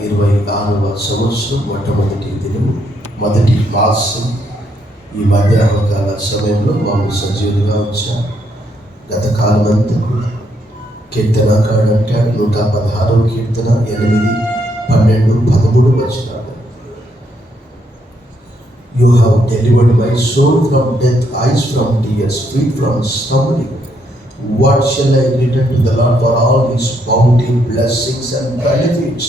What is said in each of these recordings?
2026వ సంవత్సరం మొట్టమొదటి దినం, మొదటి మాసం. ఈ మధ్యాహ్న కాల సమయంలో మామూలు సజీవులుగా వచ్చారు. గత కాలం అంతా కూడా కీర్తనకాడు అంటాడు 116వ కీర్తన 8, 12, 13 వచనాలు. You have delivered my soul from death, eyes from tears, feet from stumbling. What shall I return to the Lord for all his bounty, blessings and benefits?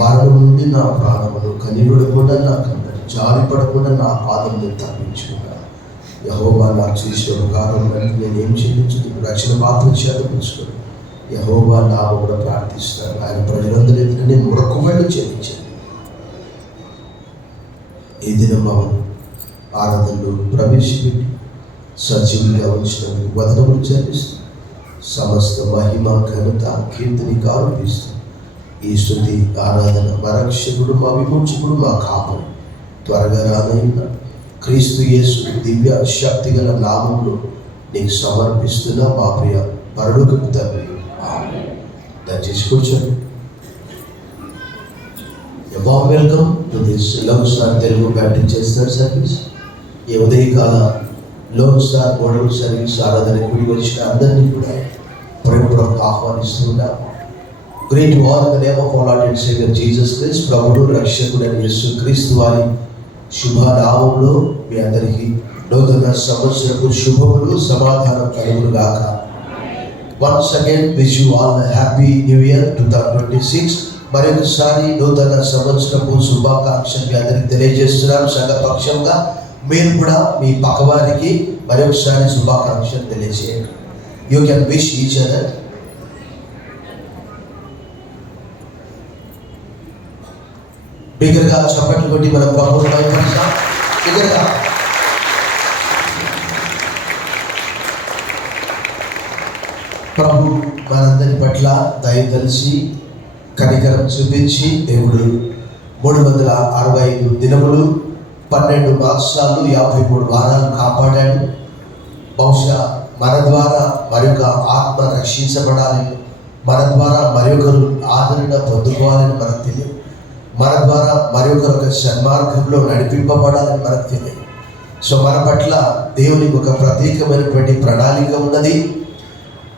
మరణం నుండి నా ప్రాణములు కనివిడకుండా నాకు అందరి జారిపడకుండా నా పాదములు తప్పించుకున్నా. యెహోవా నాకు చేసిన ఉపకారం నేనేం చెల్లించదు. రక్షణ పాత్ర చేతపుచ్చుకోను. యెహోవా నామ కూడా ప్రార్థిస్తాను. ఆయన ప్రజలందరి ఎదుట నేను మొక్కుబడి చెల్లించాను. ఈ దినం మనం ఆరాధనలో ప్రవేశపెట్టి సజీవులుగా ఉంచినందుకు వదనములు చెల్లిస్తూ సమస్త మహిమ ఘనత కీర్తిని ఆరోపిస్తూ ఈ స్తుతి ఆరాధన మా రక్షకుడు, మా విమోచకుడు, మా కాపరి, త్వరగా రానైన క్రీస్తు యేసు దివ్య శక్తి గల నామంలో నీకు సమర్పిస్తున్నా మా ప్రియ పరలోకపు తండ్రి. దయచేసి కూర్చోండి. Welcome to this love star Telugu Baptist church service. ఈ ఉదయకాల లవ్ స్టార్ మోడల్ సర్వీస్ ఆరాధన కూడి వచ్చిన అందరినీ కూడా ప్రేమపూర్వకంగా ఆహ్వానిస్తున్నా. Greet all in the name of our Lord and Saviour Jesus Christ. ప్రభుడు రక్షకుడైన యేసు క్రీస్తు వారి శుభనామంలో మీ అందరికీ నూతన సంవత్సరపు శుభములు, సమాధానం కలుగును గాక. Once again wish you all happy new year 2026. మరొకసారి నూతన సంవత్సరపు శుభాకాంక్షలు మీ అందరికి తెలియజేస్తున్నాను. సంఘపక్షంగా మీరు కూడా మీ పక్కవారికి మరొకసారి శుభాకాంక్షలు తెలియజేయండి. You can wish each other. బిగ్గరగా చప్పట్లు కొట్టి మన ప్రభువును మహిమపరుద్దాం. బిగ్గరగా. ప్రభు మనందరి పట్ల దయ తెలిసి కనికరం చూపించి దేవుడు 365 దినములు 12 మాసాలు 53 వారాలు కాపాడాడు. బహుశా మన ద్వారా మరొక ఆత్మ రక్షించబడాలి, మన ద్వారా మరొకరు ఆదరణ పొందుకోవాలని మనకు తెలియదు, మన ద్వారా మరొకరు సన్మార్గంలో నడిపింపబడాలని మనకు తెలియదు. సో మన పట్ల దేవునికి ఒక ప్రత్యేకమైనటువంటి ప్రణాళిక ఉన్నది.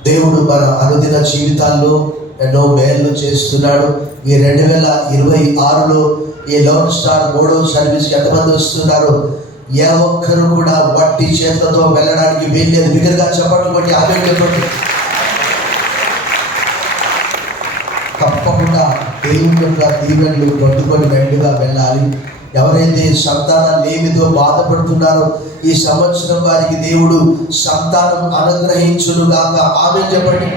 దేవుడు మన అనుదిన జీవితాల్లో ఎన్నో మేలు చేస్తున్నాడు. ఈ 2026లో ఈ లవ్ స్టార్ మోడల్ సర్వీస్కి ఎంతమంది వస్తున్నారు? ఏ ఒక్కరు కూడా వట్టి చేతులతో వెళ్ళడానికి వీల్లేదు. బిగ్గరగా చెప్పండి, బట్టి ఆమె చెప్పండి. తప్పకుండా దేవుని యొక్క దీవెనలు పట్టుకొని మెండుగా వెళ్ళాలి. ఎవరైతే సంతానం లేమితో బాధపడుతున్నారో ఈ సంవత్సరం వారికి దేవుడు సంతానం అనుగ్రహించును గాక. ఆమె చెప్పండి.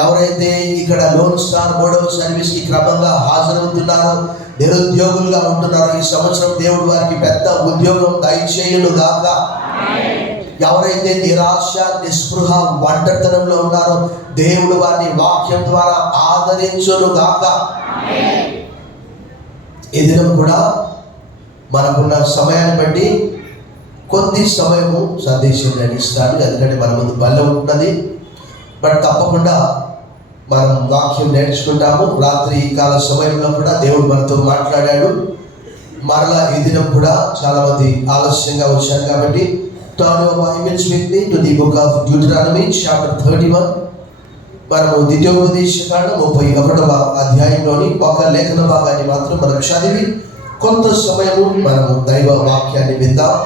ఎవరైతే ఇక్కడ లోన్ స్టార్ మోడల్ సర్వీస్కి క్రమంగా హాజరవుతున్నారో, నిరుద్యోగులుగా ఉంటున్నారో, ఈ సంవత్సరం దేవుడు వారికి పెద్ద ఉద్యోగం దయచేయును గాక. ఎవరైతే నిరాశ, నిస్పృహ, ఒంటరితనంలో ఉన్నారో దేవుడు వారిని వాక్యం ద్వారా ఆదరించును గాక. ఈ దినం కూడా మనకున్న సమయాన్ని బట్టి కొద్ది సమయము సందేశం నేను ఇస్తాను, ఎందుకంటే మన ముందు బల్ల ఉంటున్నది. బట్ తప్పకుండా మనం వాక్యం నేర్చుకుంటాము. రాత్రి కాల సమయంలో కూడా దేవుడు మనతో మాట్లాడాడు. మరలా ఈ దినం కూడా చాలామంది ఆలస్యంగా వచ్చారు కాబట్టి turn your Bibles with me to the book of Deuteronomy chapter 31. మనము ద్వితీయోపదేశకాండం 31వ అధ్యాయంలోని ఒక లేఖన భాగాన్ని మాత్రం మనం చదివి కొంత సమయము మనము దైవ వాక్యాన్ని విందాం.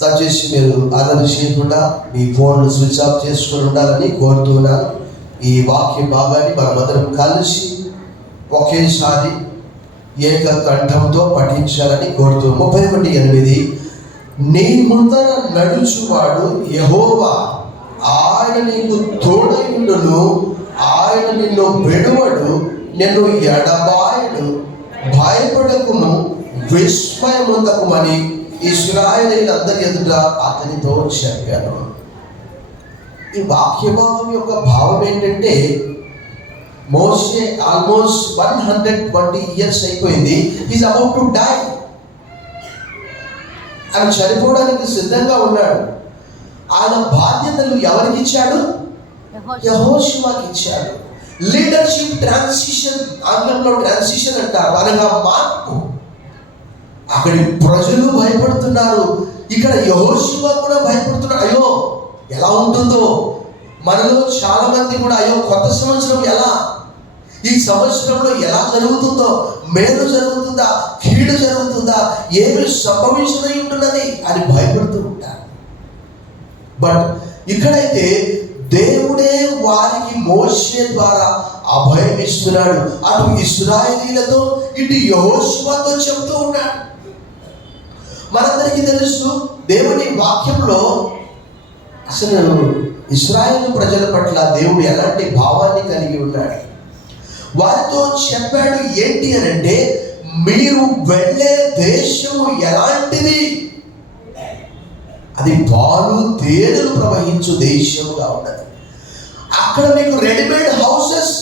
దయచేసి మీరు ఆదరణ చేయకుండా మీ ఫోన్లు స్విచ్ ఆఫ్ చేసుకుని ఉండాలని కోరుతున్నాను. ఈ వాక్య భాగాన్ని మనమందరం కలిసి ఒకేసారి ఏకకంఠంతో పఠించాలని కోరుతూ 31:8 నీ ముందర నడుచువాడు యెహోవా, ఆయన నీకు తోడైయుండును, ఆయన నిన్ను విడువడు, నిన్ను ఎడబాయడు, భయపడకుము, విస్మయముందకుమని ఇశ్రాయేలీయులందరి ఎదుట అతనితో చెప్పాను. ఈ వాక్య భాగం యొక్క భావం ఏంటంటే, మోషే ఆల్మోస్ట్ 120 years అయిపోయింది. Is about to die. ఆయన చనిపోవడానికి సిద్ధంగా ఉన్నాడు. ఆయన బాధ్యతలు ఎవరికి ఇచ్చాడు? యెహోషువకి ఇచ్చాడు. లీడర్షిప్ ట్రాన్సిషన్, ఆంగ్లంలో ట్రాన్సిషన్ అంటారు, అనగా మార్పు. అక్కడి ప్రజలు భయపడుతున్నారు, ఇక్కడ యెహోషువ కూడా భయపడుతున్నాడు. అయ్యో ఎలా ఉంటుందో, మనలో చాలా మంది కూడా అయ్యో కొత్త సంవత్సరం ఎలా, ఈ సంవత్సరంలో ఎలా జరుగుతుందో, మేలు జరుగుతుందా, కీడు జరుగుతుందా, ఏమి సంభవించదై ఉంటున్నది అని భయపడుతూ ఉంటారు. బట్ ఇక్కడైతే దేవుడే వారికి మోషే ద్వారా అభయం ఇస్తున్నాడు. అటు ఇశ్రాయేలీలతో ఇటు యెహోషువతో చెప్తూ ఉన్నాడు. మనందరికీ తెలుసు దేవుని వాక్యంలో అసలు ఇశ్రాయేలు ప్రజల పట్ల దేవుడు ఎలాంటి భావాన్ని కలిగి ఉన్నాడు. వారితో చెప్పాడు ఏంటి అని అంటే, మీరు వెళ్ళే దేశము ఎలాంటిది, అది పాలు తేనెలు ప్రవహించు దేశముగా ఉన్నది. అక్కడ మీకు రెడీమేడ్ హౌసెస్,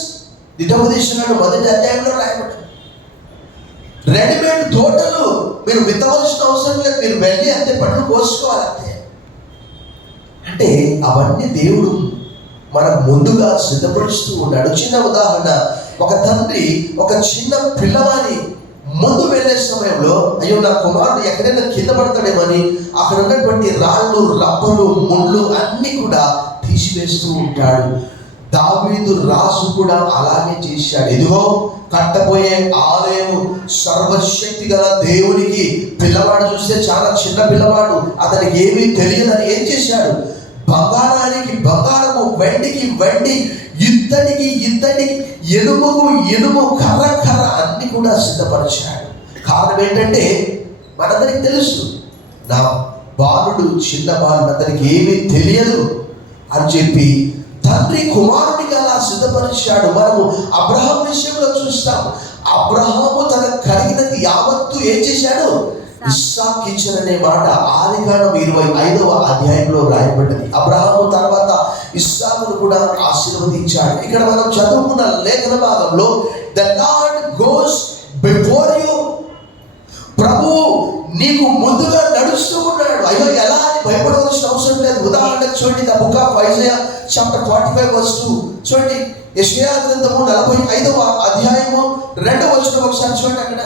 దిటోపదేశంలో 1వ అధ్యాయంలో రాయబడింది. రెడీమేడ్ తోటలు, మీరు విత్తవలసిన అవసరం లేదు, మీరు వెళ్ళి అంతే పండ్లు కోసుకోవాలంతే. అంటే అవన్నీ దేవుడు మనకు ముందుగా సిద్ధపరుస్తూ ఉన్నాడు. చిన్న ఉదాహరణ, ఒక తండ్రి ఒక చిన్న పిల్లవాని ముందు వెళ్ళే సమయంలో అయ్యో నా కుమారుడు ఎక్కడైనా కింద పడతాడేమని అక్కడ ఉన్నటువంటి రాళ్ళు, రప్పలు, ముళ్ళు అన్నీ కూడా తీసివేస్తూ ఉంటాడు. దావీదు రాజు కూడా అలాగే చేశాడు. ఇదిగో కట్టబోయే ఆలయం, సర్వశక్తి గల దేవునికి పిల్లవాడు చూస్తే చాలా చిన్న పిల్లవాడు, అతనికి ఏమీ తెలియదని ఏం చేశాడు, బంగారానికి బంగారము, వెండికి వెండి, ఇత్తడికి ఇత్తడి, ఎనుముకు ఎనుము, కర్ర కర్ర అన్ని కూడా సిద్ధపరిచాడు. కారణం ఏంటంటే మనందరికి తెలుసు, నా బాలుడు చిన్న బాలుడు, అతనికి ఏమీ తెలియదు అని చెప్పి తండ్రి కుమారుడికి అలా సిద్ధపరిచాడు. మనము అబ్రహాం విషయంలో చూస్తాం. అబ్రహాము తన కలిగినది యావత్తు ఏం చేశాడు, ఇస్సాకు ఇచ్చారనే మాట ఆదికాండం 25వ అధ్యాయంలో రాయబడ్డది. అబ్రహాము తర్వాత ఇస్సాకును కూడా ఆశీర్వదించాడు. ఇక్కడ మనం చదువుకున్న లేఖన భాగంలో the Lord goes before you, ప్రభు నీకు ముందుగా నడుస్తూ ఉన్నాడు. అయ్యో ఎలా అని భయపడవలసిన అవసరం లేదు. ఉదాహరణకు చూడండి, the book of Isaiah chapter 45:2 చూడండి. యెషయా గ్రంథము 45వ అధ్యాయము 2వ వచనం ఒకసారి చూడండి. అక్కడ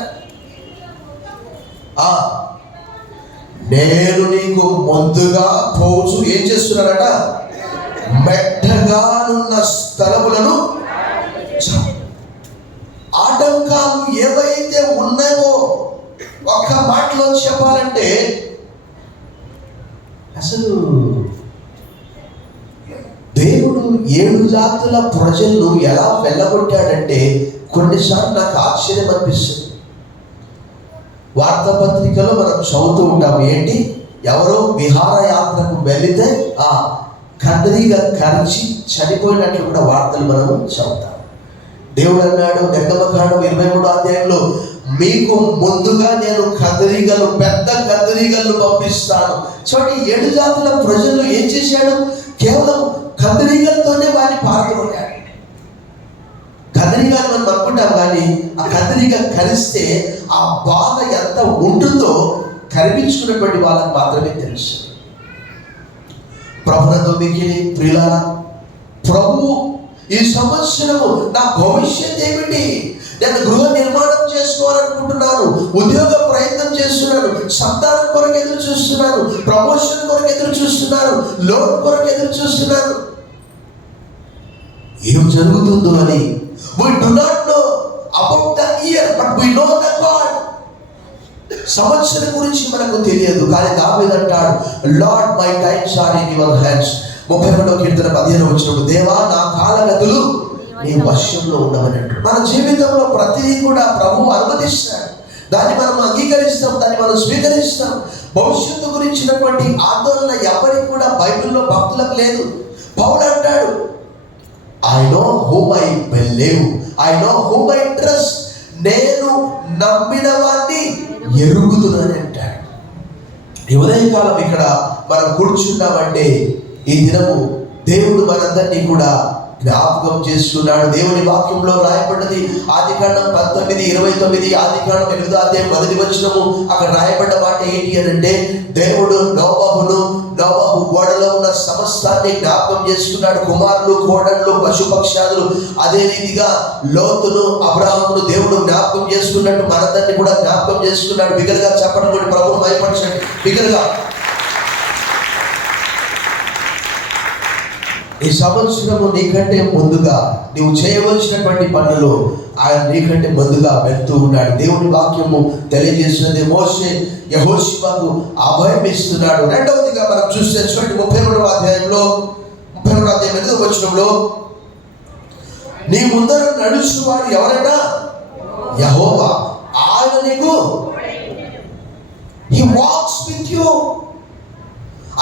నేను నీకు ముందుగా పోచు ఏం చేస్తున్నాడట, మెట్టగానున్న స్థలములను, ఆటంకాలు ఏవైతే ఉన్నాయో ఒక్క మాటలో చెప్పాలంటే అసలు దేవుడు 7 జాతుల ప్రజలను ఎలా వెళ్ళగొట్టాడంటే కొన్నిసార్లు నాకు ఆశ్చర్యం అనిపిస్తుంది. వార్తాపత్రికలో మనం చదువుతూ ఉంటాం, ఏంటి, ఎవరో విహారయాత్రకు వెళితే కదలిగా కరిచి చనిపోయినట్లు కూడా వార్తలు మనము చదువుతాం. దేవుడు అన్నాడు నిర్గమకాండం 23వ అధ్యాయంలో, మీకు ముందుగా నేను కదలిగలు, పెద్ద కదలిగలను పంపిస్తాను. చూడండి, 7 జాతుల ప్రజలు ఏం చేశాడు, కేవలం కదలిగలతోనే వారిని పారిపోయాడు. కదలిగా మనం అనుకుంటాం, కానీ ఆ కదలిగా కలిస్తే ఆ బాధ ఎంత ఉంటుందో కనిపించుకున్నటువంటి వాళ్ళకి మాత్రమే తెలుసు. ప్రభునందు మిక్కిలి ప్రియులారా, ప్రభు ఈ సంవత్సరము నా భవిష్యత్ ఏమిటి, నేను గృహ నిర్మాణం చేసుకోవాలనుకుంటున్నాను, ఉద్యోగ ప్రయత్నం చేస్తున్నాను, సంతానం కొరకు ఎదురు చూస్తున్నాను, ప్రమోషన్ కొరకు ఎదురు చూస్తున్నాను, లోన్ కొరకు ఎదురు చూస్తున్నాను, ఏం జరుగుతుందో అని. We do not know about the year, but we know the God. సంవత్సరం గురించి మనకు తెలియదు, కానీ దావీదు అంటాడు, Lord my times are in your hands. 32వ కీర్తన 15వ వచనం, దేవా నా కాలగతులు నీ వశంలో ఉండమని అంటాడు. మన జీవితంలో ప్రతిదీ కూడా ప్రభువు అనుమతిస్తాడు, దాన్ని మనం అంగీకరిస్తాం, దాన్ని మనం స్వీకరిస్తాం. భవిష్యత్తు గురించినటువంటి ఆందోళన ఎవరికి కూడా బైబిల్లో భక్తులకు లేదు. పౌలు అంటాడు, I know whom I believe, I know whom I trust. నేను నమ్మిన వాడిని ఎరుగుతున్నాను అంటాడు. ఈ ఉదయకాలం ఇక్కడ మనం కూర్చున్నామంటే ఈ దినము దేవుడు మనందరినీ కూడా జ్ఞాపకం చేసుకున్నాడు. దేవుని వాక్యంలో రాయబడ్డది ఆదికాండం 19:29, ఆదికాండం 8:1 అక్కడ రాయబడ్డ మాట ఏంటి అని అంటే, దేవుడు నోవహు ఓడలో ఉన్న సమస్తాన్ని జ్ఞాపకం చేసుకున్నాడు. కుమారులు, కోడళ్ళు, పశుపక్షాదులు, అదే రీతిగా లోతును, అబ్రహామును దేవుడు జ్ఞాపకం చేసుకున్నట్టు మనందరినీ కూడా జ్ఞాపకం చేసుకున్నాడు. బిగ్గరగా చెప్పడం కూడా ప్రభువును భయపరచండి. బిగ్గరగా ఈ సంవత్సరము నీకంటే ముందుగా నీవు చేయవలసినటువంటి పనులు ఆయన నీకంటే ముందుగా వెళ్తూ ఉన్నాడు. దేవుని వాక్యము తెలియజేసినది మోషే యెహోషువకు అభయం ఇస్తున్నాడు. రెండవదిగా మనం చూస్తే చూడండి 32వ అధ్యాయంలో 8వ వచనంలో, నీ ముందర నడుచువాడు ఎవరట? యెహోవా, ఆయన నీకు he walks with you.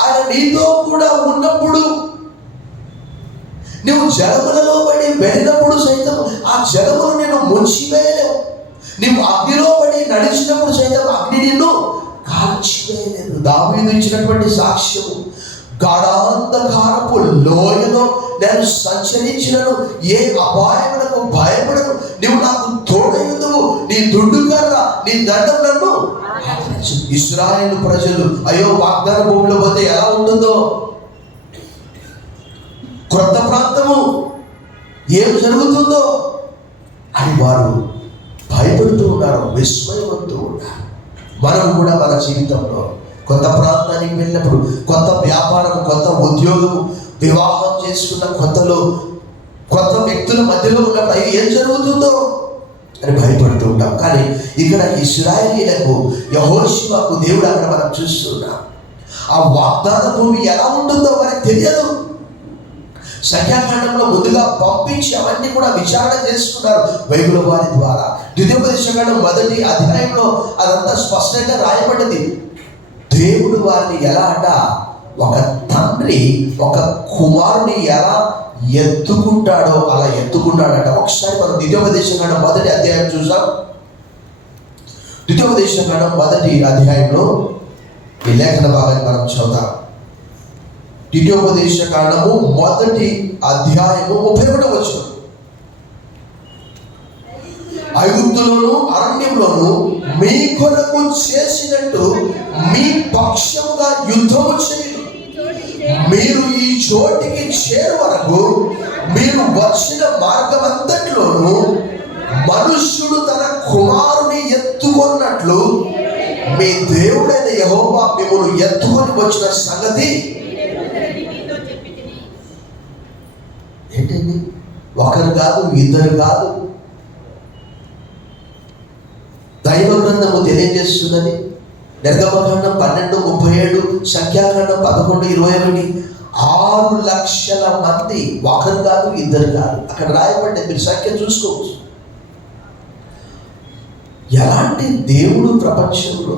ఆయన నీతో కూడా ఉన్నప్పుడు నువ్వు జలములలో పడి వెళ్ళినప్పుడు సైతం ఆ జలములు నేను ముంచివేయలేవు. నువ్వు అగ్నిలో పడి నడిచినప్పుడు సైతం అగ్ని నిన్ను కాల్చివేయలేదు. దావీదు ఇచ్చినటువంటి సాక్ష్యము, గాఢాంధకారపు లోయలో నేను సంచరించినను ఏ అపాయములకు భయపడను, నువ్వు నాకు తోడయుందువు, నీ దుడ్డు కర్ర నీ దండం నన్ను. ఇశ్రాయేలు ప్రజలు అయ్యో వాగ్దాన భూమిలో పోతే ఎలా ఉంటుందో, క్రొత్త ప్రాంతము ఏం జరుగుతుందో అని వారు భయపడుతూ ఉన్నారు, విస్మయపడుతూ ఉన్నారు. మనం కూడా మన జీవితంలో కొత్త ప్రాంతానికి వెళ్ళినప్పుడు, కొత్త వ్యాపారం, కొత్త ఉద్యోగము, వివాహం చేసుకున్న కొత్తలో కొత్త వ్యక్తుల మధ్యలో ఉన్నప్పుడు అవి ఏం జరుగుతుందో అని భయపడుతూ ఉంటాం. కానీ ఇక్కడ ఇశ్రాయేలీయులకు యెహోషువకు దేవుడు అక్కడ మనం చూస్తున్నాం. ఆ వాగ్దాన భూమి ఎలా ఉంటుందో మనకు తెలియదు. సంఖ్యాకాండంలో ముందుగా పంపించి అవన్నీ కూడా విచారణ చేసుకున్నారు బైబిల్ వారి ద్వారా. ద్వితీయోపదేశకాండం 1వ అధ్యాయంలో అదంతా స్పష్టంగా రాయబడ్డది. దేవుడు వారిని ఎలా అట, ఒక తండ్రి ఒక కుమారుని ఎలా ఎత్తుకుంటాడో అలా ఎత్తుకుంటాడట. ఒకసారి మనం ద్వితీయోపదేశకాండం 1వ అధ్యాయం చూసాం. ద్వితీయోపదేశకాండం 1వ అధ్యాయంలో ఈ లేఖన భాగాన్ని మనం చదువుతాం. ద్వితీయోపదేశకాండము 1వ అధ్యాయము 31వ వచనం, ఐగుప్తులోను అరణ్యంలోను మీ కొరకు చేసినట్టు మీ పక్షముగా యుద్ధము చేయు. మీరు ఈ చోటికి చేరు వరకు మీరు వచ్చిన మార్గం అంతట్లోనూ మనుష్యుడు తన కుమారుని ఎత్తుకొన్నట్లు మీ దేవుడైన యెహోవా మిమ్మల్ని ఎత్తుకొని వచ్చిన సంగతి ఏంటండి? ఒకరు కాదు, ఇద్దరు కాదు. దైవ గ్రంథము తెలియజేస్తున్నది. నిర్గమకాండం 12:37, సంఖ్యాకాండం 11:21, 6 లక్షల మంది, ఒకరు కాదు, ఇద్దరు కాదు. అక్కడ రాయబడ్డ మీరు సంఖ్య చూసుకోవచ్చు. ఎలాంటి దేవుడు ప్రపంచంలో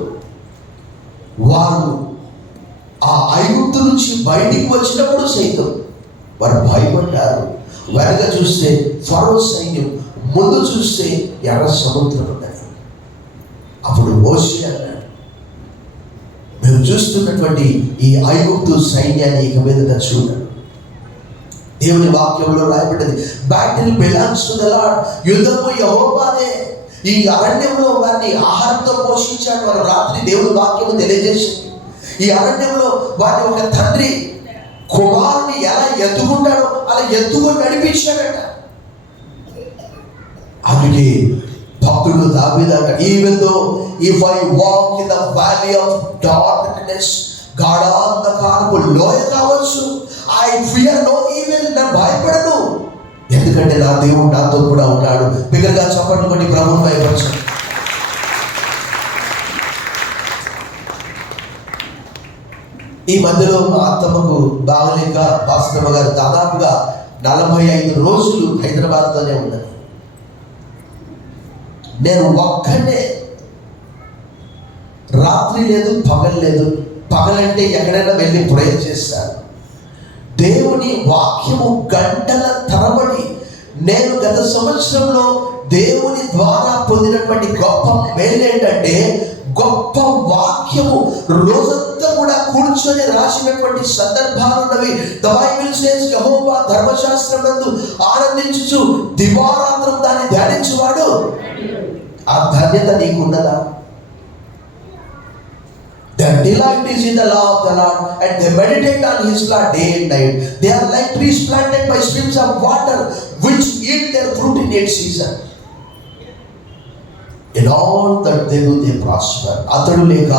వారు ఆ ఐగుప్తు నుంచి బయటికి వచ్చినప్పుడు సైతం వారు భయపడ్డారు. వెనక చూస్తే ఫరో సైన్యం, ముందు చూస్తే ఎర్ర సముద్రం ఉన్నది. అప్పుడు మోషే అన్నాడు, మేము చూస్తున్నటువంటి ఈ ఐగుప్తు సైన్యాన్ని ఇక మీదట చూడండి. దేవుని వాక్యంలో రాయబడ్డది, battle belongs to the Lord. యుద్ధము యెహోవాదే. ఈ అరణ్యంలో వారిని ఆహారంతో పోషించాడు. వారు రాత్రి దేవుని వాక్యము తెలియజేసింది. ఈ అరణ్యంలో వారిని ఒక తండ్రి కుమారుని ఎలా ఎత్తుకుంటాడో అలా ఎత్తుకొని నడిపించాడట. అందుకే భక్తుడు దావీదు అంటాడు, even though if I walk in the valley of darkness, గాఢాంధకారపు లోయ కావచ్చు, ఐ ఫియర్ నో ఈవిల్, నేను భయపడను, ఎందుకంటే నా దేవుడు నాతో కూడా ఉన్నాడు. బిగ్గరగా చెప్పండి, కొన్ని ప్రభువును భయపరచండి. ఈ మధ్యలో మా అత్తమ్మకు బాగలేక భాస్కరమ్మ గారు దాదాపుగా 45 రోజులు హైదరాబాద్లోనే ఉన్నది. నేను ఒక్కనే, రాత్రి లేదు పగలు లేదు. పగలంటే ఎక్కడైనా వెళ్ళి ప్రేయర్ చేస్తాను. దేవుని వాక్యము గంటల తరబడి నేను గత సంవత్సరంలో దేవుని ద్వారా పొందినటువంటి గొప్ప మేలు ఏంటంటే, గొప్ప వాక్యము రోజంతా కూడా కూర్చొని రాసినటువంటి సందర్భాలు ఉన్నవి. ద బైబిల్ సేస్ యెహోవా ధర్మశాస్త్రమందు ఆనందించుచు దివారాత్రం దాన్ని ధ్యానించువాడు. ఆ ధన్యత నీకు ఉన్నదా? Their delight is in the law of the Lord, and they meditate on His law day and night. They are like trees planted by streams of water, which yield their fruit in its season. In all that they do, they prosper. అతడు లేక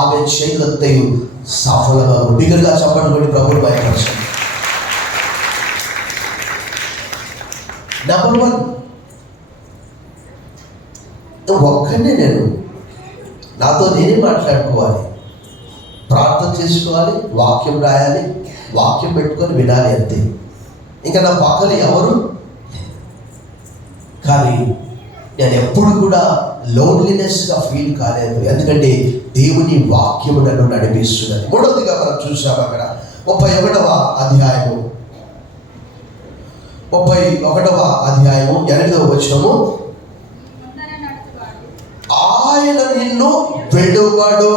ఆమె చేయగలతయు సఫలమగు. బిగ్గరగా చెప్పండి, ప్రభువు మహిమపరచండి. Number 1, ఒక్కనే నేను నాతో నేనే మాట్లాడుకోవాలి, ప్రార్థన చేసుకోవాలి, వాక్యం రాయాలి, వాక్యం పెట్టుకొని వినాలి, అంతే. ఇంకా నా పక్కన ఎవరు. కానీ నేను ఎప్పుడు కూడా లోన్లీనెస్గా ఫీల్ కాలేదు, ఎందుకంటే దేవుని వాక్యము నన్ను నడిపిస్తున్నది. మూడవదిగా మనం చూసాము అక్కడ 31వ అధ్యాయము 8వ వచనము, ఆయన నిన్ను విడువడు.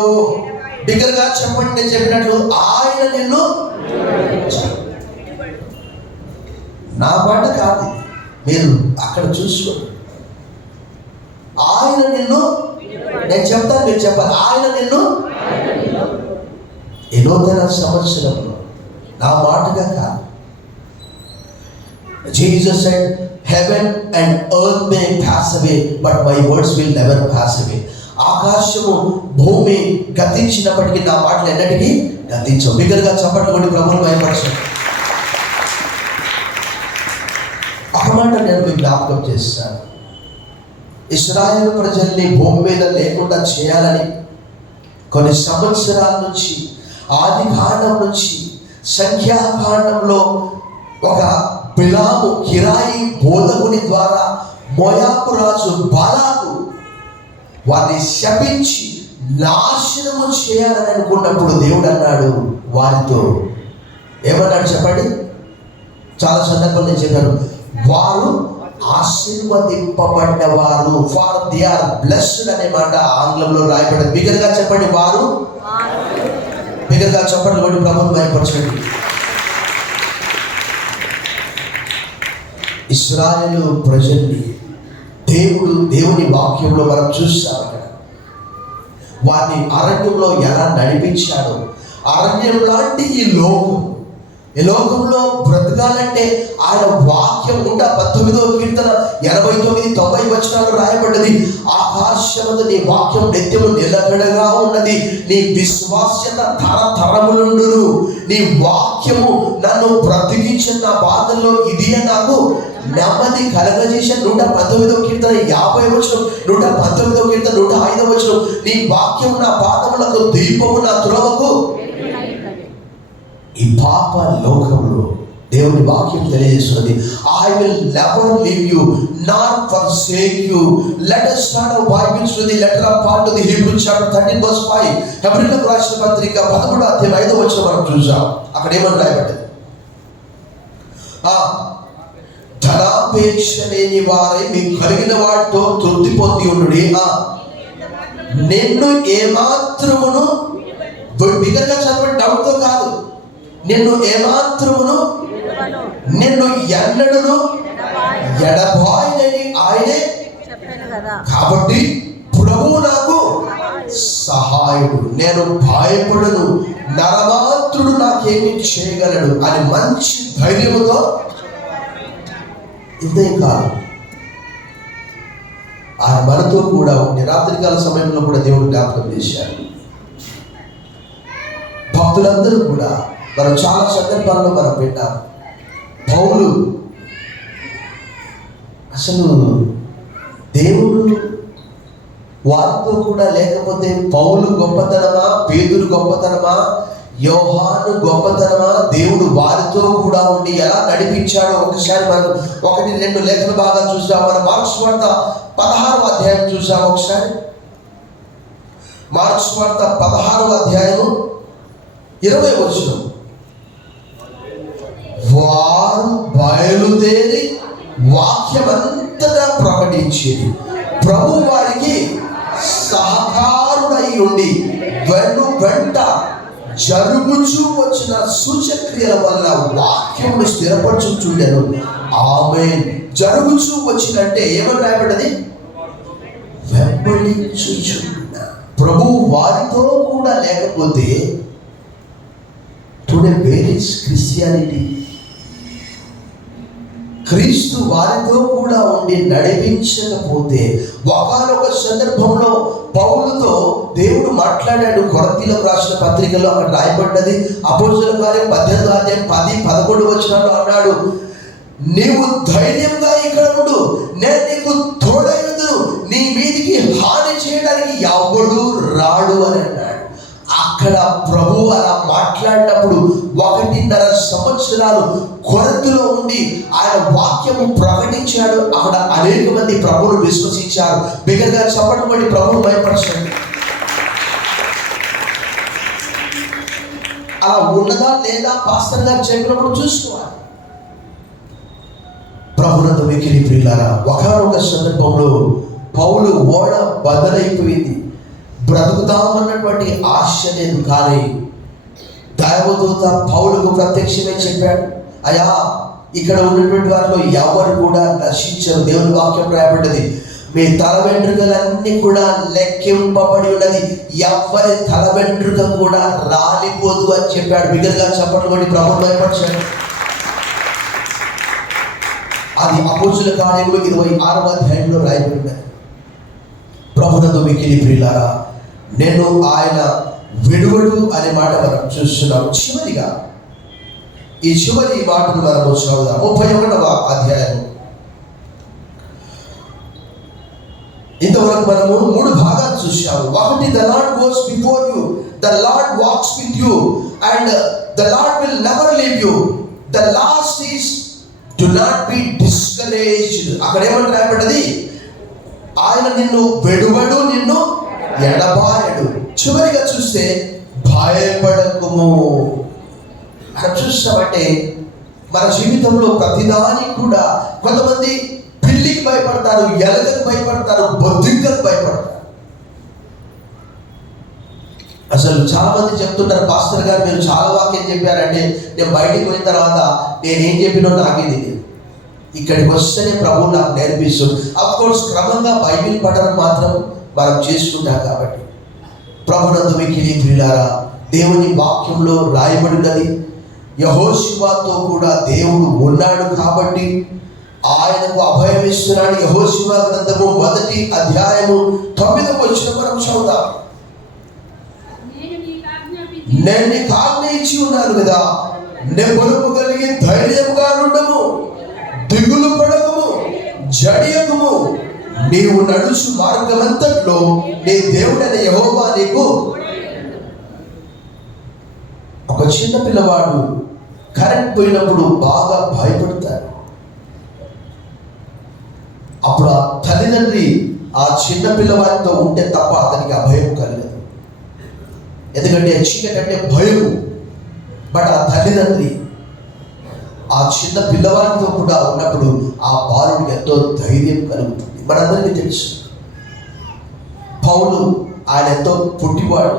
బిగ్గరగా చెప్పండి, నేను చెప్పినట్లు ఆయన నిన్ను. నా మాట కాదు, మీరు అక్కడ చూసుకోండి. ఆయన నిన్ను, నేను చెప్తాను, మీరు చెప్పాలి. ఆయన నిన్ను ఈ నూతన సంవత్సరంలో నా మాటగా కాదు. Jesus said, heaven and earth may pass away, but my words will never pass away. ఆకాశము భూమి గతించినప్పటికీ నా మాటలు ఎన్నటికీ గతించవు. బిగ్గరగా చప్పట్లు కొట్టి ప్రభువుని మహిమపరచండి. ఒక మాట నేను మీకు జ్ఞాపకం చేస్తాను. ఇశ్రాయేలు ప్రజల్ని భూమి మీద లేకుండా చేయాలని కొన్ని సంవత్సరాల నుంచి, ఆది కాండం నుంచి సంఖ్యాకాండంలో ఒక బిలాము కిరాయి బోధకుని ద్వారా మోయాబు రాజు బాలాకు వారిని శపించి నాశనము చేయాలని అనుకున్నప్పుడు దేవుడు అన్నాడు వారితో, ఏమన్నాడు చెప్పండి? చాలా సందర్భాలు నేను చెప్పాను, వారు ఆశీర్వదింపబడ్డవారు, ఫార్ దే ఆర్ బ్లెస్డ్ అనే మాట ఆంగ్లంలో రాయబడింది. బిగ్గరగా చెప్పండి, వారు. బిగ్గరగా చెప్పండి, వాడు ప్రభువుని మహిమపరచండి. ఇశ్రాయేలు ప్రజల్ని దేవుని వాక్యంలో మనం చూస్తాం. అక్కడ వారిని అరణ్యంలో ఎలా నడిపించాడో, అరణ్యం లాంటి ఈ లోకంలో బ్రతకాలంటే ఆయన వాక్యం ఉంటా. 19వ కీర్తన 89-90 వచనాలు రాయబడ్డది. ఆకాశమందు నీ వాక్యం నిత్యము నిలకడగా ఉన్నది, నీ విశ్వాస్యత తరతరములుండును. నీ వాక్యము నన్ను బ్రతికించిన నా బాధల్లో ఇది నాకు నెమ్మది కలగజేసిన. 119వ కీర్తన 50 వచనం, 119వ కీర్తన 105వ వచనం, నీ వాక్యము నా పాదములకు దీపము, నా త్రోవకు. ఈ పాప లోకంలో దేవుని వాక్యం తెలియజేస్తున్నది, I will never leave you nor forsake you. Let us start our Bibles with the letter of Paul to the Hebrews chapter 13 verse 5. హెబ్రీయులకు రాసిన పత్రిక 13వ అధ్యాయం 5వ వచనం మనం చూసాం. అక్కడ ఏమని రాయబడ్డది? ధనాపేక్ష లేని వారై మీకు కలిగిన వాటితో తృప్తి పొంది ఉండుడి. నిన్ను ఏమాత్రమును, బిగ్గరగా చదవండి, డౌట్తో కాదు, నిన్ను ఏమాత్రమును, నిన్ను ఎన్నడూను ఎడబాయనని ఆయనే. కాబట్టి ప్రభువు నాకు సహాయుడు, నేను భయపడను, నరమాత్రుడు నాకేమి చేయగలడు అని మంచి ధైర్యముతో. ఇంతే కాదు, ఆయన మనతో కూడా రాత్రికాల సమయంలో కూడా దేవుడు జ్ఞాపకం చేశాడు. భక్తులందరూ కూడా మనం చాలా సందర్భాల్లో మనం విన్నాం. పౌలు అసలు దేవుడు వారితో కూడా లేకపోతే పౌలు గొప్పతనమా, పేతురు గొప్పతనమా, యోహాను గొప్పతనమా, దేవుడు వారితో కూడా ఉండి ఎలా నడిపించాడో ఒకసారి మనం 1-2 లేఖన భాగాలు చూసాం. మన మార్క్స్ వార్త 16వ అధ్యాయం చూసాం. ఒకసారి మార్క్స్ వార్త 16వ అధ్యాయం 20వ వచనం, వారు బయలుదేరి వాక్యమంతటా ప్రకటించేది, ప్రభు వారికి సహకారుడై ఉండి వెంట జరుగుచూ వచ్చిన సూచక్రియల వల్ల వాక్యమును స్థిరపరచుచుండెను. ఆమేన్. జరుగుచూ వచ్చినంటే ఏమని రాయబడ్డది? వెంబడించుచున్న. ప్రభు వారితో కూడా లేకపోతే టుడే వేర్ ఇస్ క్రిస్టియానిటీ? క్రీస్తు వారితో కూడా ఉండి నడిపించకపోతే, ఒకానొక సందర్భంలో పౌలుతో దేవుడు మాట్లాడాడు. కొరింథీయులకు రాసిన పత్రికలో అక్కడ రాయబడ్డది. అపోస్తలుల కార్యం 18:10-11 అన్నాడు, నీవు ధైర్యంగా ఇక్కడ ఉండు, నేను నీకు తోడైనందును, నీ మీదికి హాని చేయడానికి ఎవడు రాడు అని అన్నాడు. అక్కడ ప్రభు అలా మాట్లాడినప్పుడు 1.5 సంవత్సరాలు కొరింథీలో ఉండి ఆయన వాక్యము ప్రకటించాడు. అక్కడ అనేక మంది ప్రభువును విశ్వసించారు. బిగ్గరగా చప్పట్లు కొట్టి ప్రభువును భయపరచండి. అలా ఉన్నదా లేదా పాస్టర్ గారు చెప్పినప్పుడు చూసుకోవాలి. ప్రభునందు మిక్కిలి ప్రియులారా, ఒకానొక సందర్భంలో పౌలు ఓడ బద్దలైపోయింది. బ్రతుకుతామన్నటువంటి ఆశ లేదు. కానీ దైవదూత పౌలుకు ప్రత్యక్షమే చెప్పాడు, అయ్యా ఇక్కడ ఉన్నటువంటి వారిలో ఎవరు కూడా నశించరు. దేవుని వాక్యం రాయబడ్డది, మీ తల వెంట్రుకలన్నీ కూడా లెక్కింపబడి ఉన్నది, ఎవరి తల వెంట్రుక కూడా రాలిపోదు అని చెప్పాడు. బిగ్గరగా చప్పట్లు కొట్టి ప్రభువును భయపరచండి. అది అపోస్తలుల కార్యములు 26వ అధ్యాయంలో రాయబడినది. ప్రభునందు మిక్కిలి ప్రియులారా, నేను ఆయన విడువడు అనే మాట మనం చూస్తున్నాం. చివరిగా ఈ చివరి మాటను మనము చదువుదాం. 31వ అధ్యాయం. ఇంతవరకు మనము 3 భాగాలు చూసాము. ఒకటి, the Lord goes before you, the Lord wax with you, and the lord will never leave you. The last is do not be discouraged. అక్కడ ఏమని రాయబడ్డది? ఆయన నిన్ను విడువడు, నిన్ను ఎడబాయడు. చివరిగా చూస్తే భయపడకుము. అక్కడ చూస్తామంటే మన జీవితంలో ప్రతిదానికి కూడా కొంతమంది పిల్లికి భయపడతారు, ఎలకకు భయపడతారు, బొద్దింకకు భయపడతారు. అసలు చాలా మంది చెప్తుంటారు, పాస్టర్ గారు మీరు చాలా వాక్యం చెప్పారంటే నేను బయటికి పోయిన తర్వాత నేనేం చెప్పినో నాకే తెలియదు. ఇక్కడికి వస్తేనే ప్రభువు నాకు నేర్పిస్తుంది. అఫ్కోర్స్ క్రమంగా బైబిల్ పఠనం మాత్రం మనం చేసుకుంటాం. కాబట్టి ప్రభునందు మిక్కిలి ప్రియులారా, దేవుని వాక్యంలో రాయబడినది, యెహోషువతో కూడా దేవుడు ఉన్నాడు కాబట్టి ఆయనకు అభయం ఇస్తున్నాడు. యెహోషువ గ్రంథము 1వ అధ్యాయము 9వ వచనం మనం చదువుదాం. నేను నీకు ఆజ్ఞ ఇచ్చి ఉన్నాను కదా, నెమ్మది కలిగి ధైర్యంగా ఉండము, దిగులు పడకము, జడియకము, నీవు నడుచు మార్గమంతట్లో నీ దేవుడైన యెహోవా నీకు. ఒక చిన్న పిల్లవాడు కరెంట్ పోయినప్పుడు బాగా భయపడతాడు. అప్పుడు ఆ తల్లిదండ్రి ఆ చిన్న పిల్లవాడితో ఉంటే తప్ప అతనికి ఆ భయం కలగదు. ఎందుకంటే చీకటి అంటే భయం. బట్ ఆ తల్లిదండ్రి ఆ చిన్న పిల్లవాడితో కూడా ఉన్నప్పుడు ఆ బాలుడికి ఎంతో ధైర్యం కలుగుతుంది. మనందరికీ తెలుసు, పౌలు ఆయన ఎంతో పుట్టివాడు,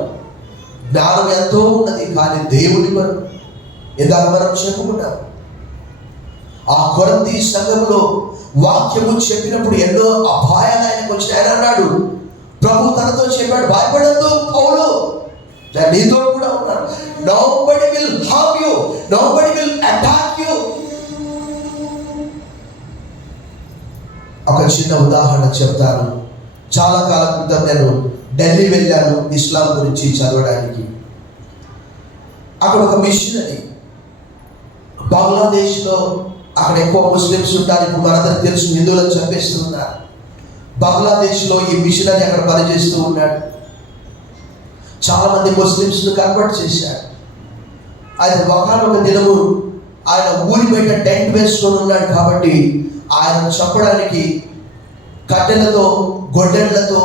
జ్ఞానం ఎంతో ఉన్నది, కానీ దేవుని మనం ఇందాక మనం చెప్పుకున్నాం. ఆ కొరింథీ సంఘంలో వాక్యము చెప్పినప్పుడు ఎన్నో అపాయాలు ఆయనకు వచ్చి ఆయన అన్నాడు, ప్రభు తనతో చెప్పాడు, భయపడద్దు పౌలు, నేను నీతో కూడా ఉన్నాను. Nobody will harm you, nobody will attack you. ఒక చిన్న ఉదాహరణ చెప్తాను. చాలా కాలం క్రితం నేను ఢిల్లీ వెళ్ళాను ఇస్లాం గురించి చదవడానికి. అక్కడ ఒక మిషనరీ, బంగ్లాదేశ్లో అక్కడ ఎక్కువ ముస్లిమ్స్ ఉంటారు. ఇప్పుడు మనందరికి తెలుసు, హిందువులను చంపేస్తున్నారు. బంగ్లాదేశ్లో ఈ మిషనరీ అక్కడ పనిచేస్తూ ఉన్నాడు. చాలా మంది ముస్లిమ్స్ను కన్వర్ట్ చేశాడు. ఆయన ఒకనొక దినము ఆయన ఊరి బయట టెంట్ వేసుకొని ఉన్నాడు. కాబట్టి ఆయన చంపడానికి కట్టెలతో, గొడ్డెళ్లతో,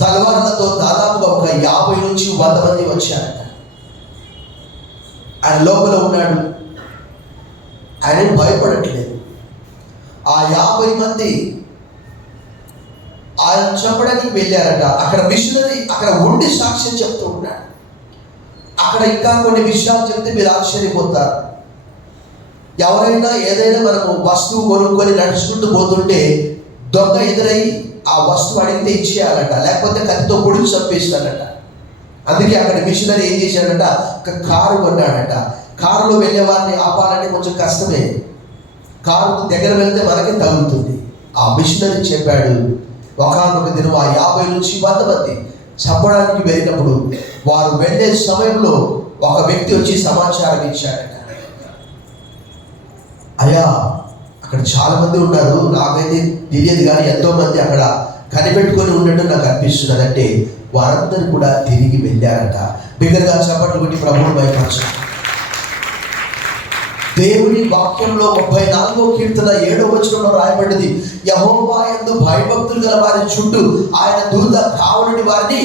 తలవార్లతో దాదాపుగా ఒక 50 నుంచి 100 మంది వచ్చారట. ఆయన లోపల ఉన్నాడు. ఆయన భయపడట్లేదు. ఆ 50 మంది ఆయన చంపడానికి వెళ్ళారట. అక్కడ మిషనరీ అక్కడ ఉండి సాక్ష్యం చెప్తూ ఉన్నాడు. అక్కడ ఇంకా కొన్ని విషయాలు చెప్తే మీరు ఆశ్చర్యపోతారు. ఎవరైనా ఏదైనా మనము వస్తువు కొనుక్కొని నడుచుకుంటూ పోతుంటే దొంగ ఎదురై ఆ వస్తువు అడిగితే ఇచ్చేయాలట, లేకపోతే కత్తితో పొడిచి చంపేస్తాడట. అందుకే అక్కడ మిషనరీ ఏం చేశాడట, ఒక కారు కొన్నాడట. కారులో వెళ్ళే వారిని ఆపాలంటే కొంచెం కష్టమే, కారు దగ్గర వెళ్తే మనకే తగులుతుంది. ఆ మిషనరీ చెప్పాడు, ఒకనొక దినం ఆ 50 నుంచి 100 మంది చంపడానికి వెళ్ళినప్పుడు వారు వెళ్ళే సమయంలో ఒక వ్యక్తి వచ్చి సమాచారం ఇచ్చాడట, అయ్యా అక్కడ చాలా మంది ఉన్నారు, నాకైతే తెలియదు కానీ ఎంతో మంది అక్కడ కనిపెట్టుకొని ఉన్నట్టు నాకు అనిపిస్తున్నది అంటే వారందరూ కూడా తిరిగి వెళ్ళారట. బిగ్గరగా చప్పట్లు కొట్టి ప్రభువుని మహిమపరచండి. దేవుని వాక్యంలో 34వ కీర్తన 7వ వచనంలో రాయబడింది, యెహోవా యందు భయభక్తులు గల వారి చుట్టూ ఆయన దూత కావలుని వారిని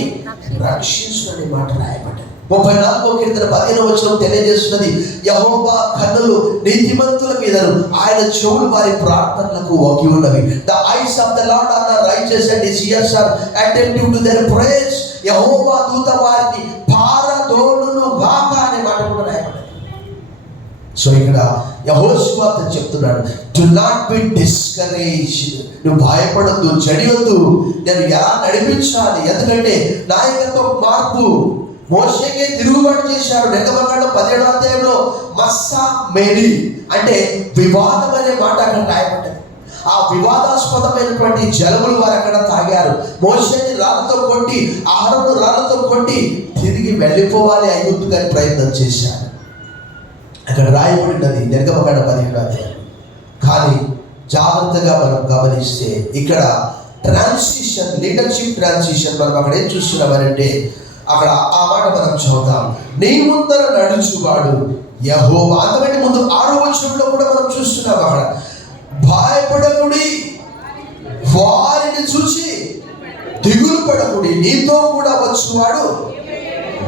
రక్షించునని మాట రాయబడింది. 34వ కీర్తన 15వ వచనం తెలియజేస్తున్నది, యెహోవా కన్నులు నీతిమంతుల మీదను ఆయన చెవులు వారి ప్రార్థనలకు ఒకి ఉన్నవి. The eyes of the Lord are righteous and his ears are attentive to their prayers. యెహోవా దూత వారిని పారదోలును గాక అనే మాట కూడా రాయబడింది. సో ఇక్కడ యెహోషువ చెప్తున్నాడు, డు నాట్ బి డిస్కరేజ్డ్. నువ్వు భయపడద్దు, చెడియొద్దు. నేను ఎలా నడిపించాలి, ఎందుకంటే నాయకత్వ మార్పు. మోషేకే తిరుగుబాటు చేశారు. నిర్గమకాండం 17వ అధ్యాయంలో మస్సా మేరీ అంటే వివాదం అనే మాట అక్కడ రాయబడ్డది. ఆ వివాదాస్పదమైనటువంటి జలములు వారు అక్కడ తాగారు. మోషేని రాళ్ళతో కొట్టి, ఆహారంను రాళ్ళతో కొట్టి తిరిగి వెళ్ళిపోవాలి ఐగుప్తుకు ప్రయత్నం చేశారు. అక్కడ రాయబడినది నిర్గమకాండం 17వ అధ్యాయం. కానీ జాగ్రత్తగా మనం గమనిస్తే ఇక్కడ ట్రాన్సిషన్, లీడర్షిప్ ట్రాన్సిషన్ మనం అక్కడ ఏం చూస్తున్నామనంటే, అక్కడ ఆ మాట మనం చదువుతాం, నీ ముందర నడుచువాడు యెహోవా. అంతకంటే ముందు 6వ వచనంలో కూడా మనం చూస్తున్నాం, అక్కడ భయపడకుడి, వారిని చూసి దిగులు పడకుడి, నీతో కూడా వచ్చువాడు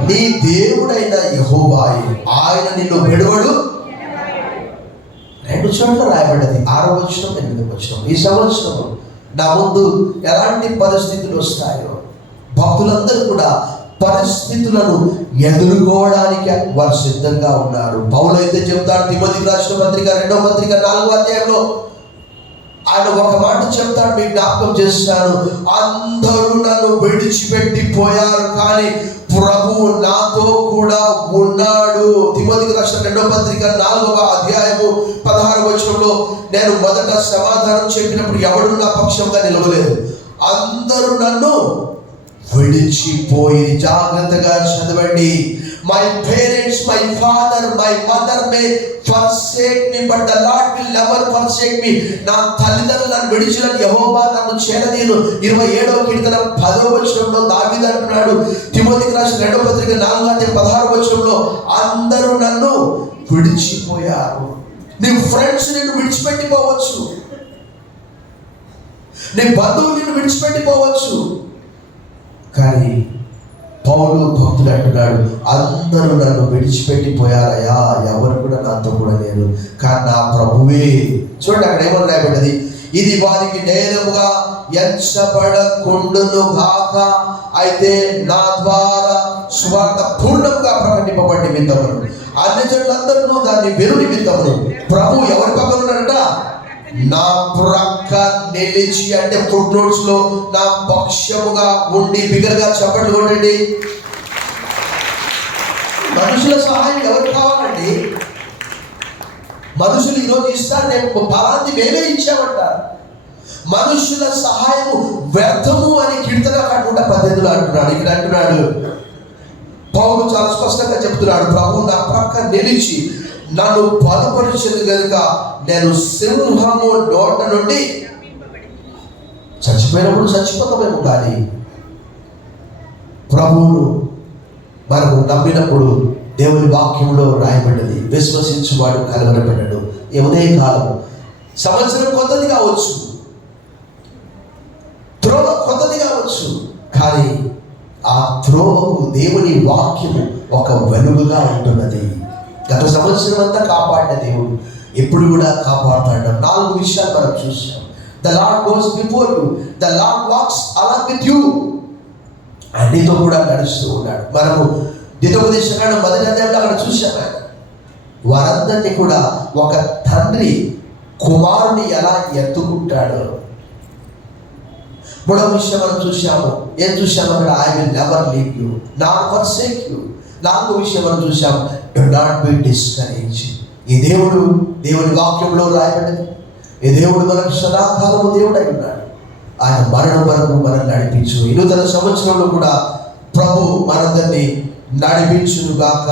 నీ దేవుడైన యెహోవాయే, ఆయన నిన్ను విడువడు. 2 చోట్ల రాయబడ్డది, 6వ వచనం 8వ వచనం. ఈ సంవత్సరం నా ముందు ఎలాంటి పరిస్థితులు వస్తాయో భక్తులందరూ కూడా పరిస్థితులను ఎదుర్కోవడానికి వారు సిద్ధంగా ఉన్నారు. పౌలు అయితే చెప్తాడు, తిమోతికి రాసిన పత్రిక 2వ పత్రిక 4వ అధ్యాయంలో ఆయన ఒక మాట చెప్తాడు, మీకు జ్ఞాపకం చేస్తాను, అందరూ నన్ను విడిచిపెట్టి పోయారు కానీ ప్రభువు నాతో కూడా ఉన్నాడు. తిమోతికి రాసిన 2వ పత్రిక 4వ అధ్యాయము 16వ వచనంలో, నేను మొదట సమాధానం చెప్పినప్పుడు ఎవడు నా పక్షంగా నిలవలేదు, అందరూ నన్ను విడిచిపోయి. జాగ్రత్తగా చదవండి. My parents, my father, my mother May forsake me but the Lord will never forsake me. నా తల్లిదండ్రులు నన్ను విడిచిన యెహోవా నన్ను చేరదీయను. 27వ కీర్తన 10వ వచనంలో దావీదు అంటున్నాడు, తిమోతికి రాసిన 2వ పత్రిక 4వ అధ్యాయం 16వ వచనంలో, అందరూ నన్ను విడిచిపోయారు. నీ ఫ్రెండ్స్ నిన్ను విడిచిపెట్టిపోవచ్చు, నీ బంధువులు నిన్ను విడిచిపెట్టిపోవచ్చు, కానీ పౌలు భక్తుడు అంటున్నాడు, అందరూ నన్ను విడిచిపెట్టిపోయారయ్యా, ఎవరు కూడా నాతో కూడా లేరు, కానీ నా ప్రభువే. చూడండి అక్కడ ఏమని రాయబడ్డది, ఇది వారికి నేరముగా ఎంచబడకుండును గాక, అయితే నా ద్వారా సువార్త పూర్ణంగా ప్రకటింపబడి నిమిత్తమును అన్ని జనులందరూ దాన్ని విను నిమిత్తమును ప్రభు ఎవరి పక్కన ఉన్నాడట, నా ప్రక్క నిలిచి, అంటే ఫుట్ నోట్స్ లో నా పక్షముగా ఉండి. బిగ్గరగా చప్పట్లు కొట్టండి. మనుషుల సహాయం ఎవరు కావాలండి? మనుషులు ఈరోజు ఇస్తారు, రేపు ఫలాన్ని మేమే ఇచ్చామంటారు. మనుషుల సహాయము వ్యర్థము అని కీర్తన 118 అంటున్నాడు. ఇక్కడ అంటున్నాడు పౌలు చాలా స్పష్టంగా చెప్తున్నాడు, ప్రభు నా ప్రక్క నిలిచి నన్ను బలపరిచింది కనుక నేను సింహము నోట నుండి, చచ్చిపోయినప్పుడు చచ్చిపోతామేమో కానీ ప్రభువును మనము నమ్మినప్పుడు దేవుని వాక్యంలో రాయబడ్డది, విశ్వసించువాడు కలవరపడ్డాడు. ఉదయ కాలం సంవత్సరం కొత్తది కావచ్చు, త్రోవ కొత్తది కావచ్చు, కానీ ఆ త్రోవకు దేవుని వాక్యము ఒక వెలుగుగా ఉంటున్నది. గత సంవత్సరం అంతా కాపాడిన దేవుడు ఎప్పుడు కూడా కాపాడుతాడు. 4 విషయాలు మనం చూసాం. The Lord goes before you, the Lord walks along with you. అన్నితో కూడా నడుస్తూ ఉన్నాడు. మనము ద్వితోపదేశకాండం 10వ అధ్యాయంలో అక్కడ చూశాం ఆయన. వారందరినీ కూడా ఒక తండ్రి కుమారుని ఎలా ఎత్తుకుంటాడు. 3వ విషయం మనం చూశాము. ఏం చూశాము అక్కడ? I will never leave you not forsake you. 4వ విషయం మనం చూశాం, డు నాట్ బి డిస్కరేజ్. ఈ దేవుని వాక్యంలో రాయబడింది. ఈ దేవుడు మనకు సదాకాలము దేవుడు అయి ఉన్నాడు. ఆయన మరణం వరకు మనల్ని నడిపించు. ఈ నూతన సంవత్సరంలో కూడా ప్రభు మనందరినీ నడిపించును గాక.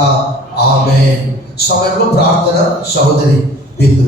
ఆమేన్. సమయంలో ప్రార్థన సహోదరి బిందు.